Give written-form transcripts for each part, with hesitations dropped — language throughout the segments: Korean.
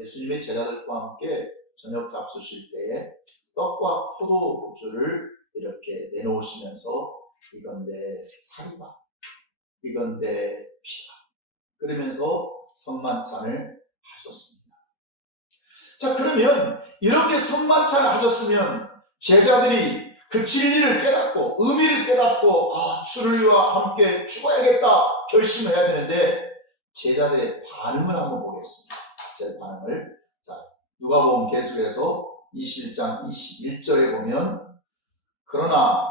예수님의 제자들과 함께 저녁 잡수실 때에 떡과 포도주를 이렇게 내놓으시면서 이건 내 살이다, 이건 내 피다, 그러면서 성만찬을 하셨습니다. 자, 그러면 이렇게 성만찬을 하셨으면 제자들이 그 진리를 깨닫고 의미를 깨닫고 주님과 함께 죽어야겠다 결심해야 되는데 제자들의 반응을 한번 보겠습니다. 제 반응을. 자, 누가복음 계속해서 21장 21절에 보면 그러나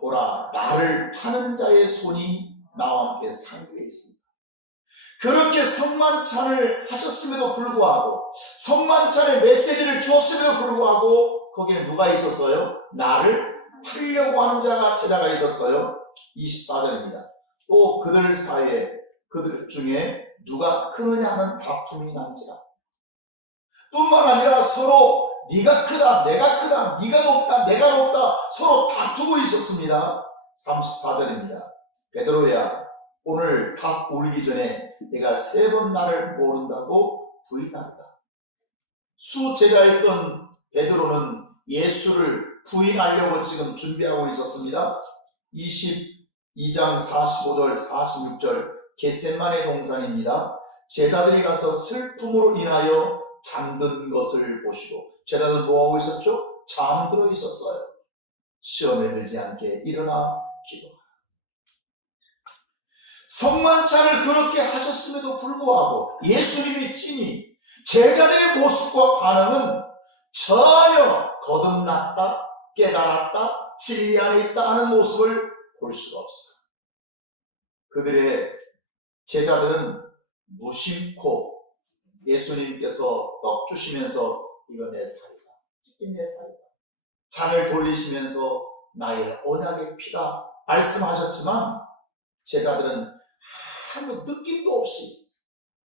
보라 나를 파는 자의 손이 나와 함께 상주에 있습니다. 그렇게 성만찬을 하셨음에도 불구하고 성만찬의 메시지를 주었음에도 불구하고 거기는 누가 있었어요? 나를 팔려고 하는 제자가 있었어요. 24절입니다. 또 그들 사이에 그들 중에 누가 크느냐 하는 다툼이 난지라. 뿐만 아니라 서로 네가 크다, 내가 크다, 네가 높다, 내가 높다 서로 다투고 있었습니다. 34절입니다. 베드로야 오늘 닭 울기 전에 내가 3번 나를 모른다고 부인한다. 수제자였던 베드로는 예수를 부인하려고 지금 준비하고 있었습니다. 22장 45절 46절 겟세마네 동산입니다. 제자들이 가서 슬픔으로 인하여 잠든 것을 보시고, 제자들은 뭐하고 있었죠? 잠들어 있었어요. 시험에 들지 않게 일어나 기도하라. 성만찬을 그렇게 하셨음에도 불구하고 예수님이 찐이 제자들의 모습과 반응은 전혀 거듭났다, 깨달았다, 진리 안에 있다 하는 모습을 볼 수가 없어요. 그들의 제자들은 무심코 예수님께서 떡 주시면서 이거 내 살이다, 찢긴 내 살이다, 잔을 돌리시면서 나의 언약의 피다 말씀하셨지만 제자들은 아무 느낌도 없이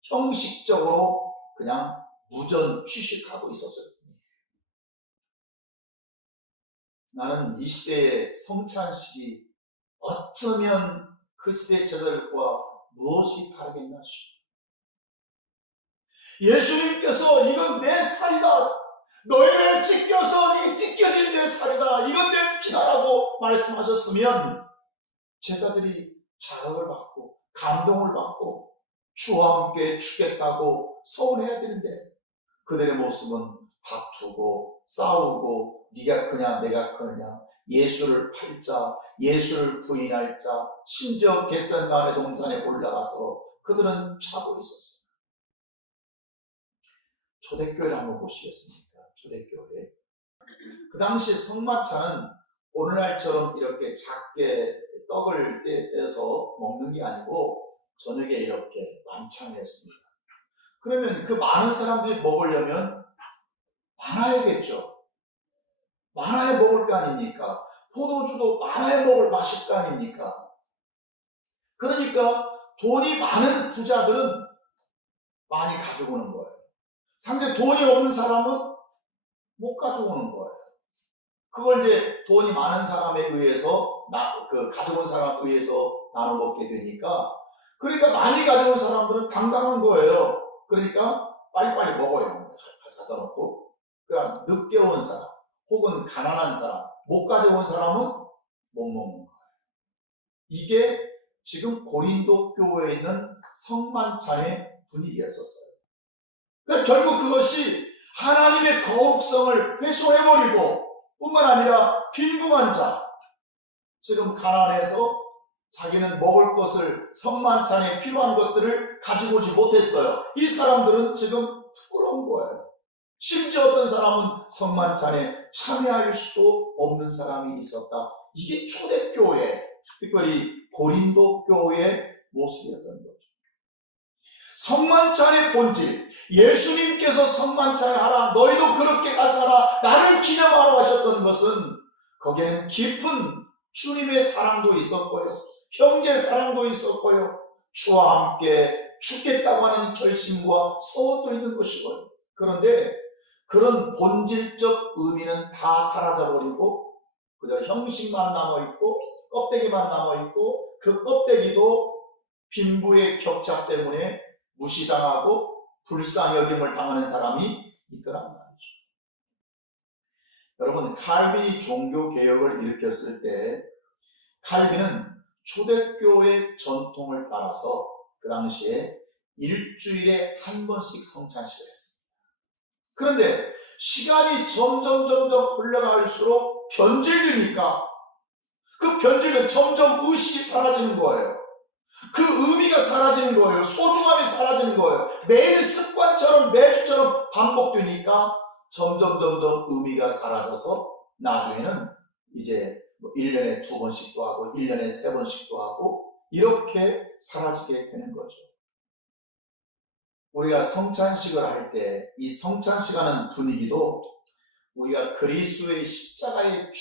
형식적으로 그냥 무전 취식하고 있었을 뿐이에요. 나는 이 시대의 성찬식이 어쩌면 그 시대 제자들과 무엇이 다르겠나 싶어요. 예수님께서 이건 내 살이다, 너희를 찢겨서 이 찢겨진 내 살이다, 이건 내 피다라고 말씀하셨으면 제자들이 자극을 받고 감동을 받고 주와 함께 죽겠다고 서운해야 되는데 그들의 모습은 다투고 싸우고 네가 크냐 내가 크느냐, 예수를 팔자, 예수를 부인할 자, 심지어 겟세마네 동산에 올라가서 그들은 자고 있었어요. 초대교회를 한번 보시겠습니까? 초대교회. 그 당시 성만찬은 오늘날처럼 이렇게 작게 떡을 떼서 먹는 게 아니고 저녁에 이렇게 만찬을 했습니다. 그러면 그 많은 사람들이 먹으려면 많아야겠죠. 많아야 먹을 거 아닙니까? 포도주도 많아야 마실 거 아닙니까? 그러니까 돈이 많은 부자들은 많이 가져오는 거예요. 상대 돈이 없는 사람은 못 가져오는 거예요. 그걸 이제 돈이 많은 사람에 의해서 가져온 사람에 의해서 나눠 먹게 되니까, 그러니까 많이 가져온 사람들은 당당한 거예요. 그러니까 빨리빨리 먹어요. 갖다 놓고. 그럼 늦게 온 사람 혹은 가난한 사람, 못 가져온 사람은 못 먹는 거예요. 이게 지금 고린도 교회에 있는 성만찬의 분위기였었어요. 그러니까 결국 그것이 하나님의 거룩성을 훼손해버리고 뿐만 아니라 빈궁한 자, 지금 가난해서 자기는 먹을 것을 성만찬에 필요한 것들을 가지고 오지 못했어요. 이 사람들은 지금 부끄러운 거예요. 심지어 어떤 사람은 성만찬에 참여할 수도 없는 사람이 있었다. 이게 초대교회, 특별히 고린도 교회의 모습이었던 거죠. 성만찬의 본질, 예수님께서 성만찬을 하라, 너희도 그렇게 가서 하라, 나를 기념하러 하셨던 것은 거기에는 깊은 주님의 사랑도 있었고요, 형제 사랑도 있었고요, 주와 함께 죽겠다고 하는 결심과 소원도 있는 것이고요. 그런데 그런 본질적 의미는 다 사라져버리고 그저 형식만 남아있고 껍데기만 남아있고 그 껍데기도 빈부의 격차 때문에 무시당하고 불쌍여김을 당하는 사람이 있더란 말이죠. 여러분, 칼빈이 종교개혁을 일으켰을 때 칼빈은 초대교회 전통을 따라서 그 당시에 일주일에 한 번씩 성찬식을 했습니다. 그런데 시간이 점점 흘러갈수록 변질되니까 그 변질은 점점 의식이 사라지는 거예요. 그 의미가 사라지는 거예요. 소중함이 사라지는 거예요. 매일 습관처럼 매주처럼 반복되니까 점점 의미가 사라져서 나중에는 이제 1년에 2번씩도 하고 1년에 3번씩도 하고 이렇게 사라지게 되는 거죠. 우리가 성찬식을 할 때 이 성찬식 하는 분위기도 우리가 그리스도의 십자가의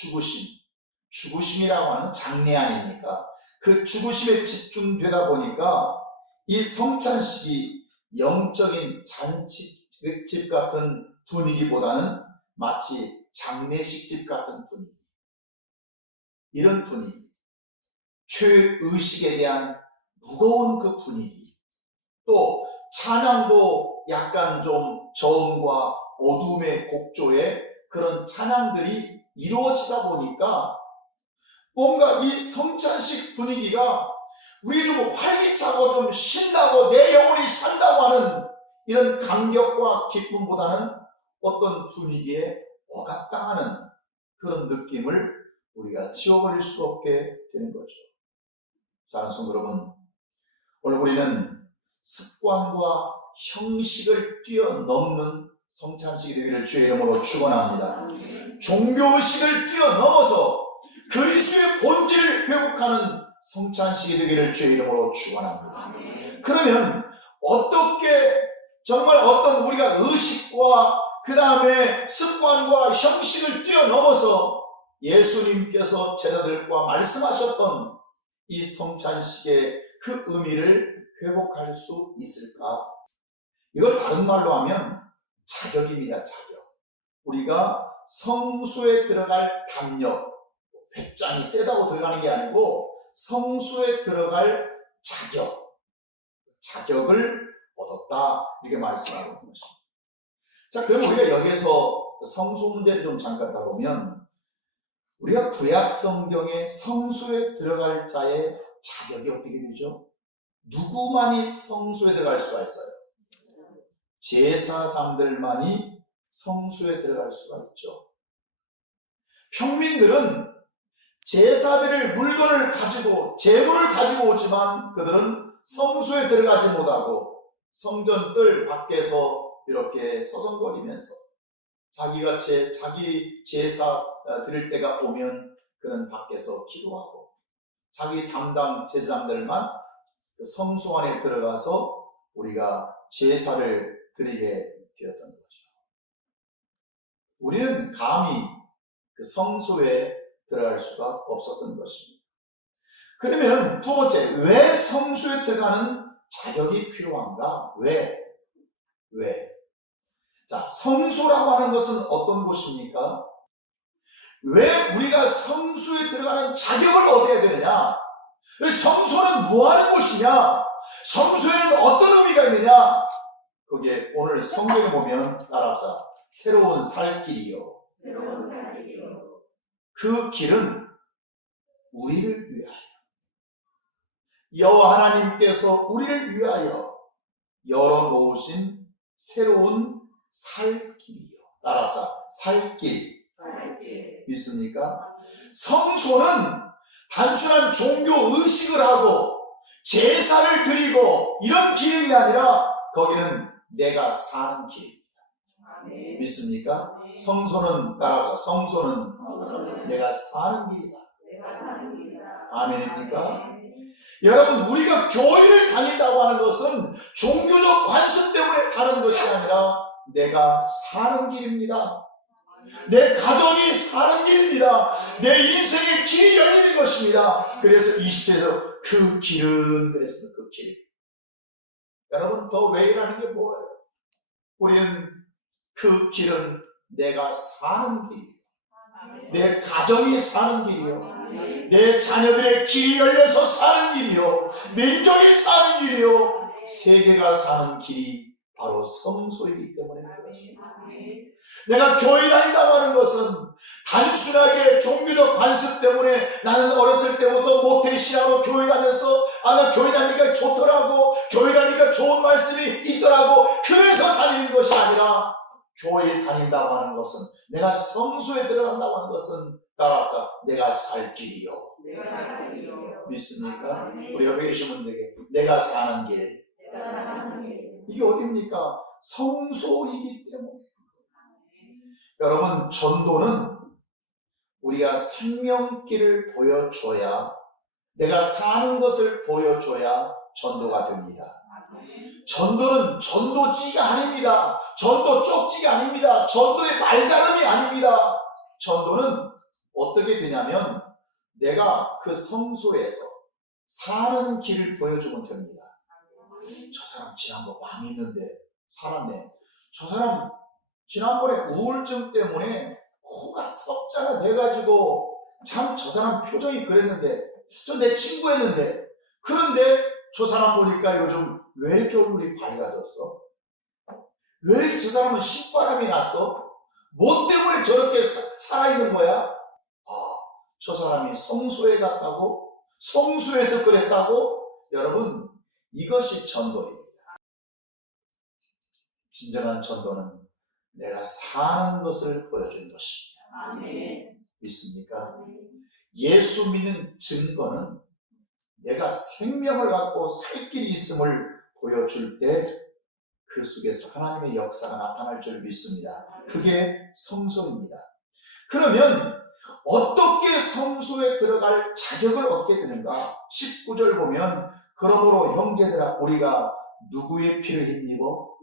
죽으심이라고 하는 장례 아닙니까? 그 죽으심에 집중되다 보니까 이 성찬식이 영적인 잔치집 같은 분위기보다는 마치 장례식집 같은 분위기, 이런 분위기, 죄의식에 대한 무거운 그 분위기, 또 찬양도 약간 좀 저음과 어둠의 곡조의 그런 찬양들이 이루어지다 보니까 뭔가 이 성찬식 분위기가 우리 좀 활기차고 좀 신나고 내 영혼이 산다고 하는 이런 감격과 기쁨보다는 어떤 분위기에 억압당하는 그런 느낌을 우리가 지워버릴 수 없게 되는 거죠. 사랑하는 성도 여러분, 오늘 우리는 습관과 형식을 뛰어넘는 성찬식이 되기를 주의 이름으로 축원합니다. 종교의식을 뛰어넘어서 그리스도의 본질을 회복하는 성찬식이 되기를 주의 이름으로 축원합니다. 그러면 어떻게 정말 어떤 우리가 의식과 그 다음에 습관과 형식을 뛰어넘어서 예수님께서 제자들과 말씀하셨던 이 성찬식의 그 의미를 회복할 수 있을까? 이걸 다른 말로 하면 자격입니다. 자격. 우리가 성소에 들어갈 담력, 배짱이 세다고 들어가는 게 아니고 성소에 들어갈 자격을 얻었다, 이렇게 말씀하고 있는 것입니다. 자, 그럼 우리가 여기에서 성소 문제를 좀 잠깐 다루면, 우리가 구약 성경에 성소에 들어갈 자의 자격이 어떻게 되죠? 누구만이 성소에 들어갈 수가 있어요? 제사장들만이 성소에 들어갈 수가 있죠. 평민들은 제사드릴 물건을 가지고, 재물을 가지고 오지만 그들은 성소에 들어가지 못하고 성전 뜰 밖에서 이렇게 서성거리면서 자기 제사 드릴 때가 오면 그는 밖에서 기도하고, 자기 담당 제사장들만 성소 안에 들어가서 우리가 제사를 드리게 되었던 거죠. 우리는 감히 그 성소에 들어갈 수가 없었던 것입니다. 그러면 두 번째, 왜 성소에 들어가는 자격이 필요한가? 왜? 자, 성소라고 하는 것은 어떤 곳입니까? 왜 우리가 성소에 들어가는 자격을 얻어야 되느냐? 성소는 뭐 하는 곳이냐? 성소에는 어떤 의미가 있느냐? 거기에 오늘 성경에 보면 따라합시다. 새로운 살 길이요. 그 길은 우리를 위하여, 여호와 하나님께서 우리를 위하여 열어놓으신 새로운 살 길이요. 따라합시다. 살 길. 믿습니까? 성소는 단순한 종교 의식을 하고 제사를 드리고 이런 길이 아니라 거기는 내가 사는 길입니다. 믿습니까? 성소는 따라합시다. 성소는 내가 사는 길이다. 아멘입니까? 여러분, 우리가 교회를 다닌다고 하는 것은 종교적 관습 때문에 가는 것이 아니라 내가 사는 길입니다. 내 가정이 사는 길입니다. 내 인생의 길이 열리는 것입니다. 그래서 20절에서 그 길은, 그랬어요. 그 길. 여러분, 더 왜라는 게 뭐예요? 우리는 그 길은 내가 사는 길이에요. 내 가정이 사는 길이요, 내 자녀들의 길이 열려서 사는 길이요, 민족이 사는 길이요, 세계가 사는 길이 바로 성소이기 때문에 그렇습니다. 내가 교회 다닌다고 하는 것은 단순하게 종교적 관습 때문에 나는 어렸을 때부터 모태신앙으로 교회 다녔어. 나 교회 다니니까 좋더라고. 교회 다니니까 좋은 말씀이 있더라고. 그래서 다니는 것이 아니라 교회에 다닌다고 하는 것은 내가 성소에 들어간다고 하는 것은 따라서 내가 살 길이요. 믿습니까? 우리 옆에 계신 분들에게 내가 사는 길. 이게 어딥니까? 성소이기 때문에. 여러분, 전도는 우리가 생명길을 보여줘야, 내가 사는 것을 보여줘야 전도가 됩니다. 전도는 전도지가 아닙니다. 전도 쪽지가 아닙니다. 전도의 말자름이 아닙니다. 전도는 어떻게 되냐면 내가 그 성소에서 사는 길을 보여주면 됩니다. 저 사람 지난번 망했는데 살았네. 저 사람 지난번에 우울증 때문에 코가 석자가 돼가지고 참 저 사람 표정이 그랬는데 저 내 친구였는데 그런데 저 사람 보니까 요즘 왜 이렇게 얼굴이 밝아졌어? 왜 이렇게 저 사람은 신바람이 났어? 뭐 때문에 저렇게 살아있는 거야? 저 사람이 성소에 갔다고? 성소에서 그랬다고? 여러분, 이것이 전도입니다. 진정한 전도는 내가 사는 것을 보여주는 것입니다. 아멘. 믿습니까? 예수 믿는 증거는 내가 생명을 갖고 살 길이 있음을 보여줄 때 그 속에서 하나님의 역사가 나타날 줄 믿습니다. 그게 성소입니다. 그러면 어떻게 성소에 들어갈 자격을 얻게 되는가? 19절 보면 그러므로 형제들아 우리가 누구의 피를 힘입어?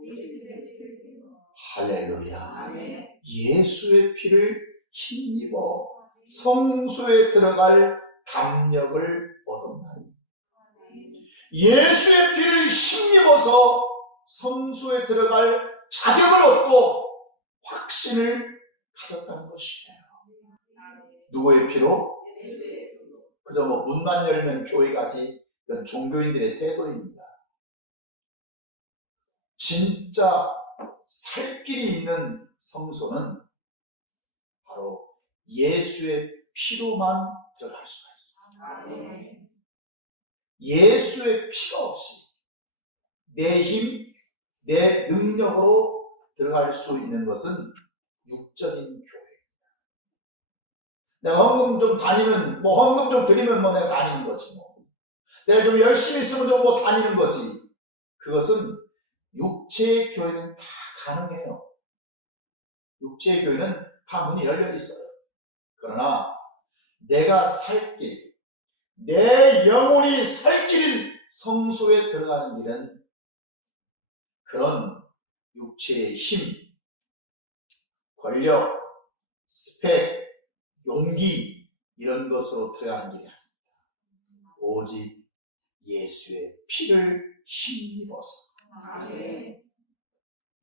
할렐루야. 예수의 피를 힘입어 성소에 들어갈 담력을 얻었나니. 예수의 피를 힘입어서 성소에 들어갈 자격을 얻고 확신을 가졌다는 것이에요. 누구의 피로? 그저 문만 열면 교회 가지, 이건 종교인들의 태도입니다. 진짜 살 길이 있는 성소는 바로 예수의 피로만 들어갈 수가 있습니다. 예수의 피가 없이 내 힘, 내 능력으로 들어갈 수 있는 것은 육적인 교회입니다. 내가 헌금 좀 다니면, 헌금 좀 드리면 내가 다니는 거지 내가 좀 열심히 있으면 좀 다니는 거지. 그것은 육체의 교회는 다 가능해요. 육체의 교회는 다 문이 열려 있어요. 그러나 내가 살 길, 내 영혼이 살 길인 성소에 들어가는 길은 그런 육체의 힘, 권력, 스펙, 용기 이런 것으로 들어가는 길이 아닙니다. 오직 예수의 피를 힘입어서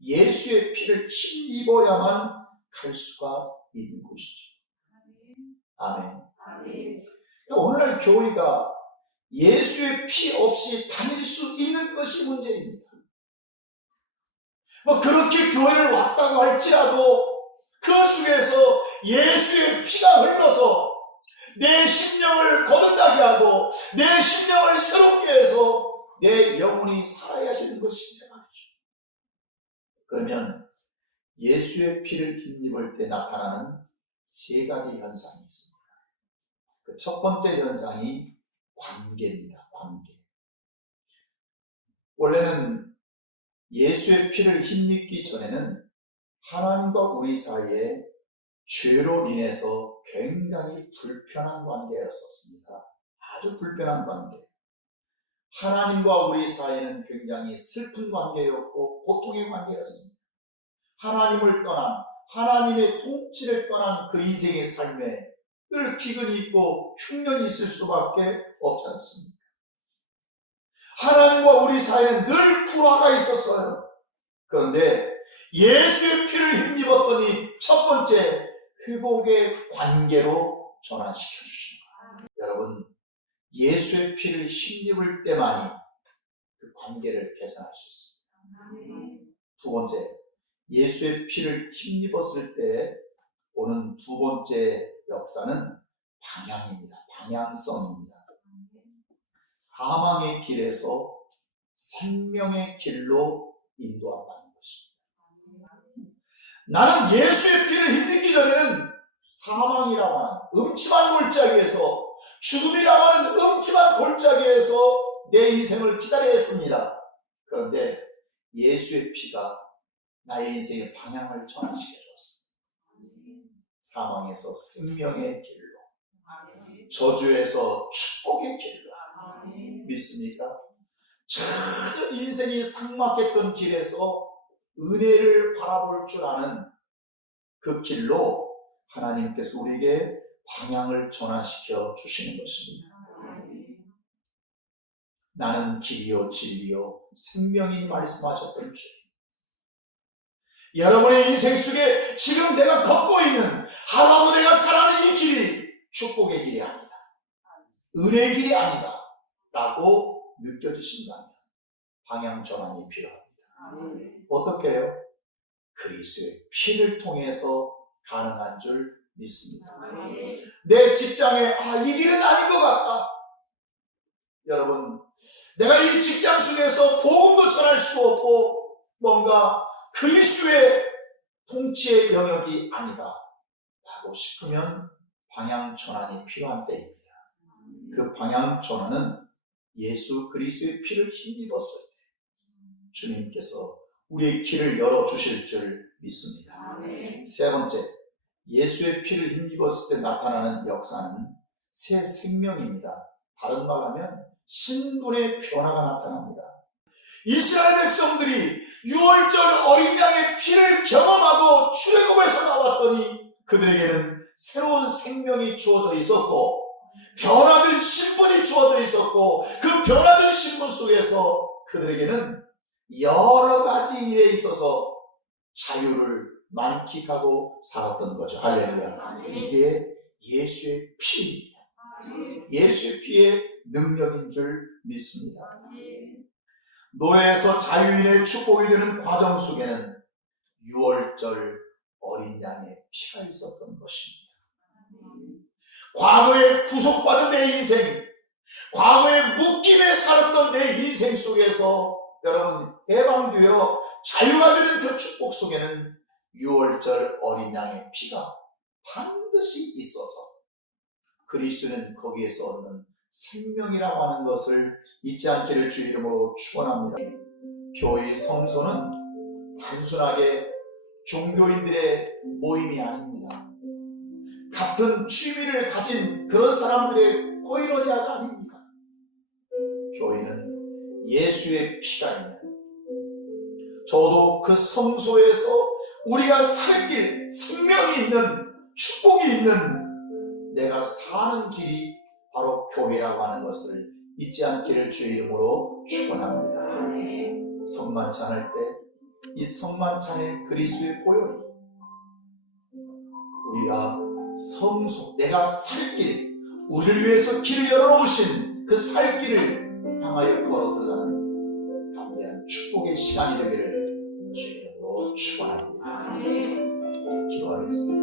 예수의 피를 힘입어야만 갈 수가 있는 곳이죠. 아멘. 오늘날 교회가 예수의 피 없이 다닐 수 있는 것이 문제입니다. 그렇게 교회를 왔다고 할지라도 그 속에서 예수의 피가 흘러서 내 심령을 거듭나게 하고 내 심령을 새롭게 해서 내 영혼이 살아야 되는 것이냐 말이죠. 그러면 예수의 피를 힘입을 때 나타나는 세 가지 현상이 있습니다. 그 첫 번째 현상이 관계입니다. 관계. 원래는 예수의 피를 힘입기 전에는 하나님과 우리 사이에 죄로 인해서 굉장히 불편한 관계였었습니다. 아주 불편한 관계. 하나님과 우리 사이에는 굉장히 슬픈 관계였고 고통의 관계였습니다. 하나님을 떠난, 하나님의 통치를 떠난 그 인생의 삶에 늘 기근이 있고 흉년이 있을 수밖에 없지 않습니까? 하나님과 우리 사이에는 늘 불화가 있었어요. 그런데 예수의 피를 힘입었더니 첫 번째 회복의 관계로 전환시켜 주신 거예요. 여러분, 예수의 피를 힘입을 때만이 그 관계를 개선할 수 있습니다. 두 번째, 예수의 피를 힘입었을 때 오는 두 번째 역사는 방향입니다. 방향성입니다. 사망의 길에서 생명의 길로 인도함받는 것입니다. 나는 예수의 피를 힘입기 전에는 사망이라고 하는 음침한 골짜기에서, 죽음이라고 하는 음침한 골짜기에서 내 인생을 기다려야 했습니다. 그런데 예수의 피가 나의 인생의 방향을 전환시켜 주었습니다. 사망에서 생명의 길로, 저주에서 축복의 길로. 믿습니까? 전혀 인생이 삭막했던 길에서 은혜를 바라볼 줄 아는 그 길로 하나님께서 우리에게 방향을 전환시켜 주시는 것입니다. 나는 길이요 진리요 생명이니 말씀하셨던 주님, 여러분의 인생 속에 지금 내가 걷고 있는, 하루도 내가 살아가는 이 길이 축복의 길이 아니다, 은혜의 길이 아니다 라고 느껴지신다면 방향 전환이 필요합니다. 어떻게 해요? 그리스도의 피를 통해서 가능한 줄 믿습니다. 내 직장에 이 길은 아닌 것 같다. 여러분, 내가 이 직장 속에서 복음도 전할 수도 없고 뭔가 그리스도의 통치의 영역이 아니다 라고 싶으면 방향 전환이 필요한 때입니다. 그 방향 전환은 예수 그리스도의 피를 힘입었을 때 주님께서 우리의 길을 열어주실 줄 믿습니다. 세 번째, 예수의 피를 힘입었을 때 나타나는 역사는 새 생명입니다. 다른 말하면 신분의 변화가 나타납니다. 이스라엘 백성들이 6월절 어린 양의 피를 경험하고 출애굽에서 나왔더니 그들에게는 새로운 생명이 주어져 있었고 변화된 신분이 주어져 있었고 그 변화된 신분 속에서 그들에게는 여러 가지 일에 있어서 자유를 만끽하고 살았던 거죠. 할렐루야. 이게 예수의 피입니다. 예수의 피의 능력인 줄 믿습니다. 노예에서 자유인의 축복이 되는 과정 속에는 6월절 어린 양의 피가 있었던 것입니다. 과거에 구속받은 내 인생, 과거에 묶임에 살았던 내 인생 속에서 여러분 해방되어 자유가 되는 그 축복 속에는 6월절 어린 양의 피가 반드시 있어서 그리스도는 거기에서 얻는 생명이라고 하는 것을 잊지 않기를 주 이름으로 축원합니다. 교회의 성소는 단순하게 종교인들의 모임이 아닙니다. 같은 취미를 가진 그런 사람들의 코이노니아가 아닙니다. 교회는 예수의 피가 있는, 저도 그 성소에서 우리가 살 길, 생명이 있는, 축복이 있는 내가 사는 길이 바로 교회라고 하는 것을 잊지 않기를 주 이름으로 축원합니다. 성만찬할 때 이 성만찬의 그리스도의 보혈이 우리가 성소, 내가 살 길, 우리를 위해서 길을 열어놓으신 그 살 길을 향하여 걸어 들어가는 담대한 축복의 시간이 되기를 주 이름으로 축원합니다. 기도하겠습니다.